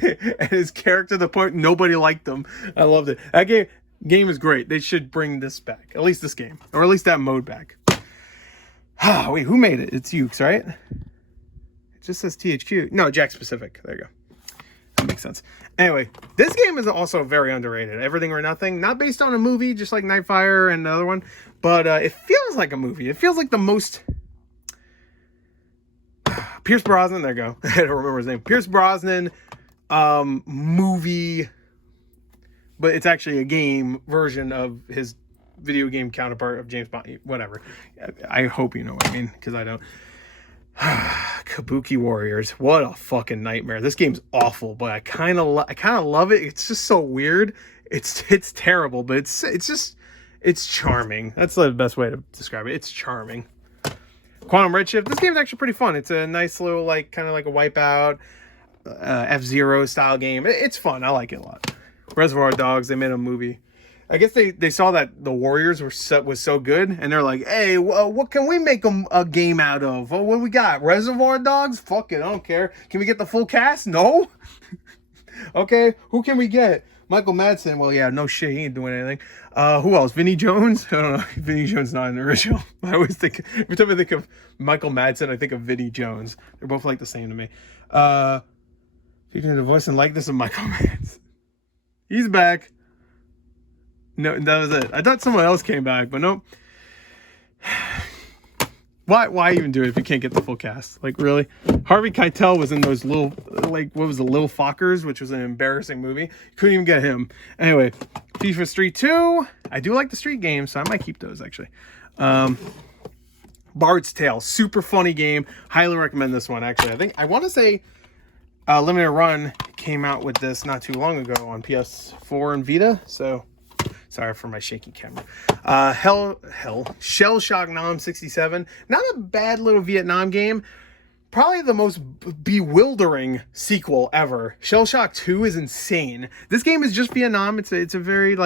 and his character to the point nobody liked him. I loved it. That game is great. They should bring this back. At least this game. Or at least that mode back. Wait, who made it? It's Ukes, right? It just says THQ. No, Jack Specific. There you go. That makes sense. Anyway, this game is also very underrated. Everything or Nothing, not based on a movie, just like Nightfire and the other one, but it feels like a movie. It feels like the most Pierce Brosnan. There you go. I don't remember his name. Pierce Brosnan movie, but it's actually a game version of his video game counterpart of James Bond. Whatever. I hope you know what I mean, because I don't. Kabuki Warriors, what a fucking nightmare. This game's awful, but I kind of love it. It's just so weird. It's terrible, but it's charming. That's the best way to describe it. It's charming. Quantum Redshift. This game's actually pretty fun. It's a nice little kind of like a Wipeout, F-Zero style game. It's fun. I like it a lot. Reservoir Dogs. They made a movie. I guess they saw that the Warriors was so good, and they're like, hey, what can we make a game out of? Oh, what we got? Reservoir Dogs? Fuck it, I don't care. Can we get the full cast? No? Okay, who can we get? Michael Madsen. Well, yeah, no shit, he ain't doing anything. Who else? Vinnie Jones? I don't know. Vinnie Jones not in the original. I always think, every time I think of Michael Madsen, I think of Vinnie Jones. They're both like the same to me. Featuring the voice and likeness of Michael Madsen. He's back. No, that was it. I thought someone else came back, but nope. Why even do it if you can't get the full cast? Like, really? Harvey Keitel was in those little, what was the Little Fockers, which was an embarrassing movie. Couldn't even get him. Anyway, FIFA Street 2. I do like the Street games, so I might keep those, actually. Bard's Tale. Super funny game. Highly recommend this one, actually. I want to say Limited Run came out with this not too long ago on PS4 and Vita, so... Sorry for my shaky camera. Shell Shock Nam 67. Not a bad little Vietnam game. Probably the most bewildering sequel ever. Shell Shock 2 is insane. This game is just Vietnam. It's a very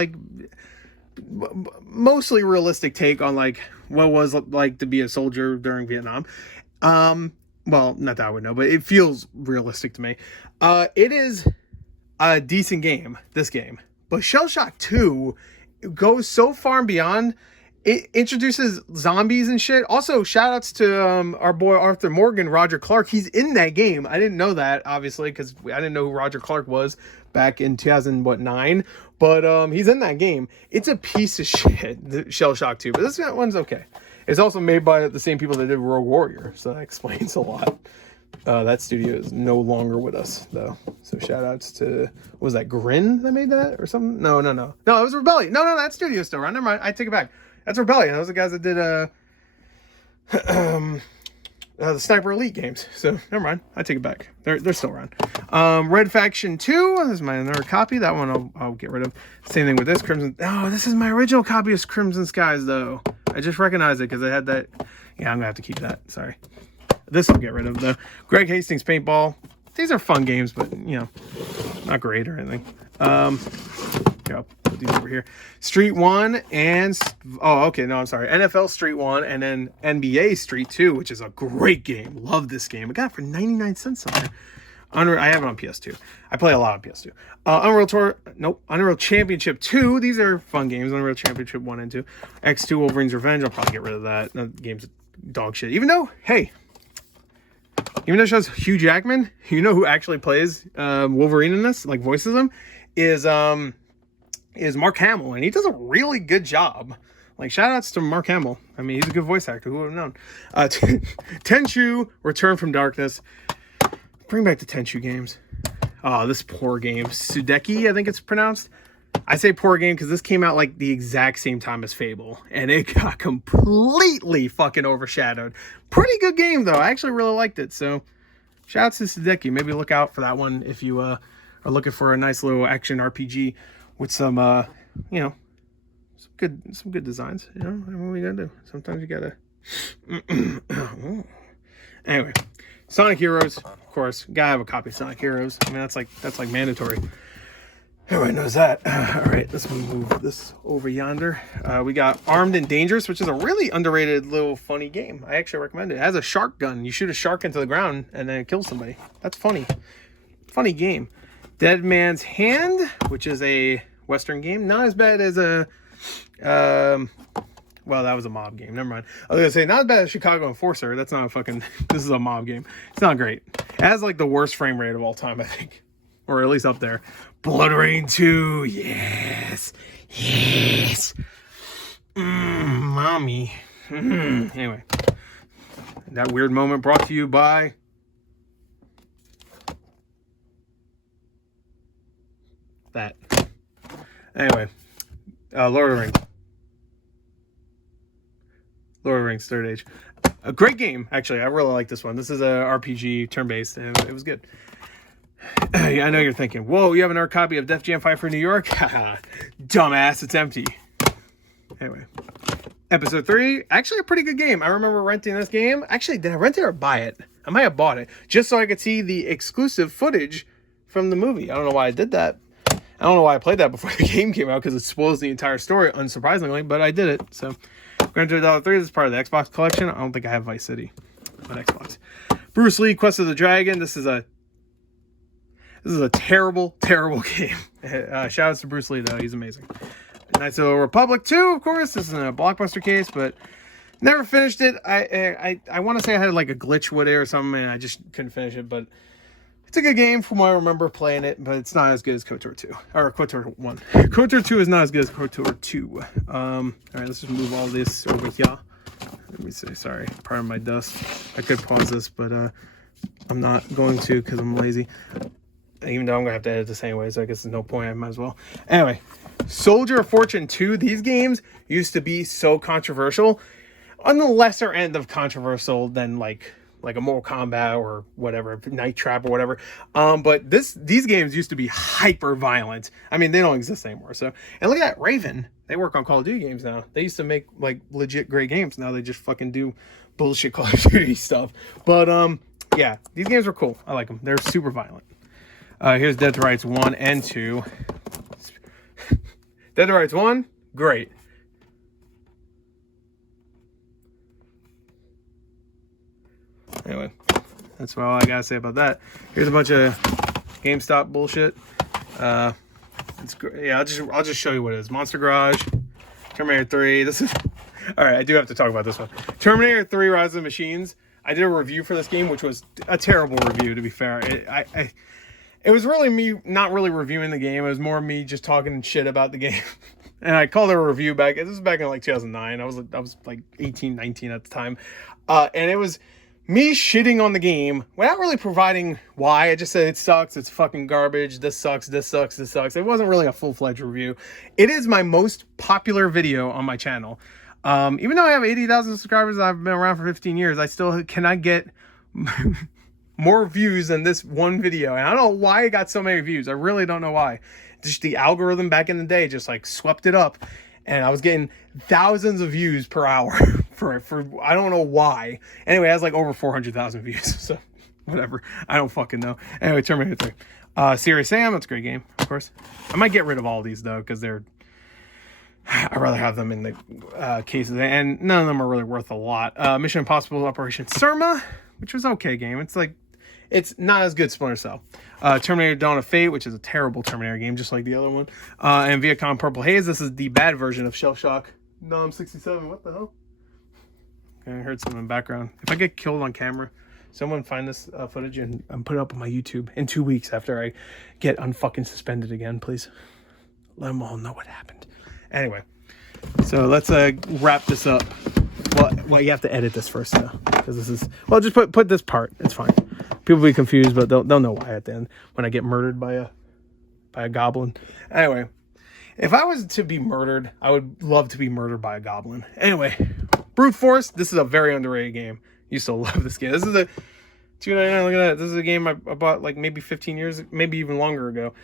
mostly realistic take on what it was like to be a soldier during Vietnam. Well, not that I would know, but it feels realistic to me. It is a decent game, this game. But Shell Shock 2 goes so far and beyond. It introduces zombies and shit. Also, shout outs to our boy Arthur Morgan, Roger Clark. He's in that game. I didn't know that, obviously, because I didn't know who Roger Clark was back in 2009. But he's in that game. It's a piece of shit, the Shell Shock 2. But this one's okay. It's also made by the same people that did Rogue Warrior. So that explains a lot. That studio is no longer with us, though. So shout outs to, was that Grin that made that or something? No, it was Rebellion. No, that studio's still around. Never mind. I take it back. That's Rebellion. Those are the guys that did the Sniper Elite games. So never mind. I take it back. They're still around. Red Faction 2. This is my another copy. That one I'll get rid of. Same thing with this Crimson. Oh, this is my original copy of Crimson Skies, though. I just recognized it because I had that. Yeah, I'm gonna have to keep that. Sorry. This I'll get rid of, though. Greg Hastings Paintball. These are fun games, but, not great or anything. Here, I'll put these over here. Street 1 and... Oh, okay, no, I'm sorry. NFL Street 1 and then NBA Street 2, which is a great game. Love this game. I got it for 99 cents somewhere. I have it on PS2. I play a lot on PS2. Unreal Championship 2. These are fun games. Unreal Championship 1 and 2. X2 Wolverine's Revenge. I'll probably get rid of that. That game's dog shit. Even though it shows Hugh Jackman, you know who actually plays Wolverine in this, voices him, is Mark Hamill, and he does a really good job. Shout outs to Mark Hamill. I mean, he's a good voice actor. Who would have known? Tenchu, Return from Darkness. Bring back the Tenchu games. Oh, this poor game. Sudeki, I think it's pronounced. I say poor game because this came out the exact same time as Fable, and it got completely fucking overshadowed. Pretty good game, though. I actually really liked it, so shout out to Sudeki. Maybe look out for that one if you are looking for a nice little action RPG with some, some good designs. What are we gonna do? Sometimes you gotta... Anyway, Sonic Heroes, of course. Gotta have a copy of Sonic Heroes. I mean, that's mandatory. Everybody knows that. All right, let's move this over yonder. We got Armed and Dangerous, which is a really underrated little funny game. I actually recommend it. It has a shark gun. You shoot a shark into the ground and then it kills somebody. That's funny. Funny game. Dead Man's Hand, which is a Western game. Not as bad as a... well, that was a mob game. Never mind. I was going to say, not as bad as Chicago Enforcer. That's not a fucking... This is a mob game. It's not great. It has the worst frame rate of all time, I think. or at least up there. Blood Rain 2, yes, yes. Mommy. Anyway, that weird moment brought to you by that. Anyway, Lord of the Rings. Lord of the Rings Third Age. A great game, actually. I really like this one. This is a RPG turn-based, and it was good. I know you're thinking, whoa, you have an art copy of Def Jam Fight for New York? Dumbass, it's empty. Anyway, episode 3, actually a pretty good game. I remember renting this game. Actually, did I rent it or buy it? I might have bought it, just so I could see the exclusive footage from the movie. I don't know why I did that. I don't know why I played that before the game came out, because it spoils the entire story, unsurprisingly, but I did it. So, Grand Theft Auto 3 is part of the Xbox collection. I don't think I have Vice City on Xbox. Bruce Lee, Quest of the Dragon. This is a terrible, terrible game. Shout outs to Bruce Lee, though. He's amazing. Knights of the Republic 2, of course. This is a blockbuster case, but never finished it. I want to say I had like a glitch with it or something, and I just couldn't finish it, but it's a good game from what I remember playing it, but it's not as good as KOTOR 2. Or KOTOR 1. KOTOR 2 is not as good as KOTOR 2. Alright, let's just move all this over here. Let me say, sorry, pardon my dust. I could pause this, but I'm not going to because I'm lazy. Even though I'm going to have to edit this anyway, so I guess there's no point. I might as well. Anyway, Soldier of Fortune 2. These games used to be so controversial. On the lesser end of controversial than like a Mortal Kombat or whatever, Night Trap or whatever. But these games used to be hyper violent. I mean, they don't exist anymore. So, and look at that, Raven. They work on Call of Duty games now. They used to make like legit great games. Now they just fucking do bullshit Call of Duty stuff. But yeah, these games are cool. I like them. They're super violent. Here's Dead to Rights 1 and 2. Dead to Rights 1, great. Anyway, that's all I gotta say about that. Here's a bunch of GameStop bullshit. It's great. Yeah, I'll just show you what it is. Monster Garage, Terminator 3. This is all right. I do have to talk about this one. Terminator 3: Rise of the Machines. I did a review for this game, which was a terrible review, to be fair. It was really me not really reviewing the game. It was more me just talking shit about the game. And I called it a review back. This was back in like 2009. I was like 18, 19 at the time, and it was me shitting on the game without really providing why. I just said it sucks, it's fucking garbage, this sucks, this sucks, this sucks. It wasn't really a full-fledged review. It is my most popular video on my channel. Even though I have 80,000 subscribers, I've been around for 15 years, I still cannot get more views than this one video. And I don't know why it got so many views. I really don't know why. Just the algorithm back in the day just like swept it up. And I was getting thousands of views per hour for I don't know why. Anyway, it has like over 400,000 views. So whatever. I don't fucking know. Anyway, Terminator 3. Serious Sam, that's a great game, of course. I might get rid of all these though, because I'd rather have them in the cases, and none of them are really worth a lot. Mission Impossible Operation Surma, which was okay game. It's not as good as Splinter Cell. Terminator Dawn of Fate, which is a terrible Terminator game, just like the other one. And Viacom Purple Haze. This is the bad version of Shell Shock. Nom 67, what the hell? Okay, I heard something in the background. If I get killed on camera, someone find this footage and put it up on my YouTube in 2 weeks after I get unfucking suspended again, please. Let them all know what happened. Anyway, so let's wrap this up. Well, you have to edit this first, though, because this is... Well, just put this part. It's fine. People will be confused, but they'll know why at the end when I get murdered by a goblin. Anyway, if I was to be murdered, I would love to be murdered by a goblin. Anyway, Brute Force. This is a very underrated game. Used to love this game. This is a $2.99. Look at that. This is a game I bought like maybe 15 years, maybe even longer ago.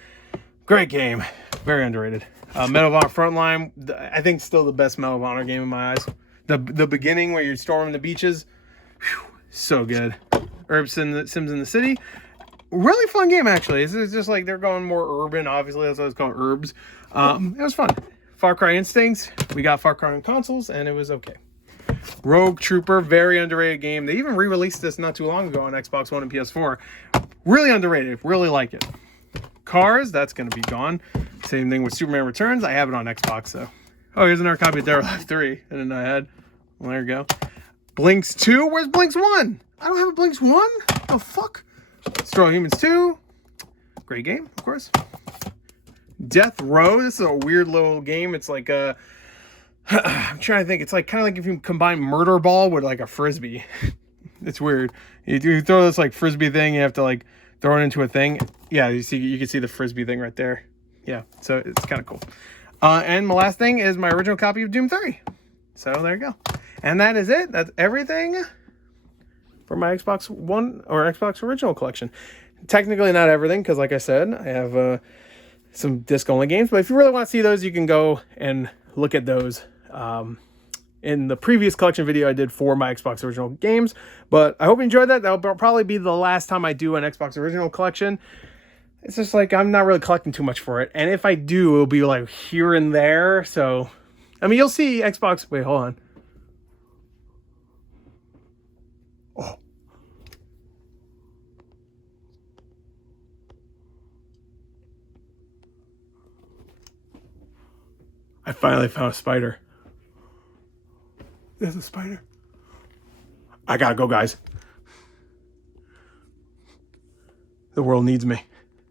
Great game. Very underrated. Medal of Honor Frontline. I think still the best Medal of Honor game in my eyes. The beginning where you're storming the beaches. Whew, so good. Sims in the City. Really fun game, actually. It's just like they're going more urban. Obviously, that's what it's called, Urbs. It was fun. Far Cry Instincts. We got Far Cry on consoles, and it was okay. Rogue Trooper. Very underrated game. They even re-released this not too long ago on Xbox One and PS4. Really underrated. Really like it. Cars. That's going to be gone. Same thing with Superman Returns. I have it on Xbox, so... Oh, here's another copy of Dead or Alive 3. I didn't know I had. Well, there you go. Blinks 2. Where's Blinks 1? I don't have a Blinks 1? The fuck? Destroy Humans 2. Great game, of course. Death Row. This is a weird little game. It's like a... I'm trying to think. It's like kind of like if you combine Murder Ball with like a Frisbee. It's weird. You throw this like Frisbee thing, you have to like throw it into a thing. Yeah, you can see the Frisbee thing right there. Yeah, so it's kind of cool. And my last thing is my original copy of Doom 3. So there you go. And that is it. That's everything for my Xbox One or Xbox Original Collection. Technically not everything, because like I said, I have some disc-only games. But if you really want to see those, you can go and look at those in the previous collection video I did for my Xbox Original games. But I hope you enjoyed that. That'll probably be the last time I do an Xbox Original Collection. It's just like I'm not really collecting too much for it. And if I do, it'll be like here and there. So, I mean, you'll see Xbox... Wait, hold on. Oh. I finally found a spider. There's a spider. I gotta go, guys. The world needs me.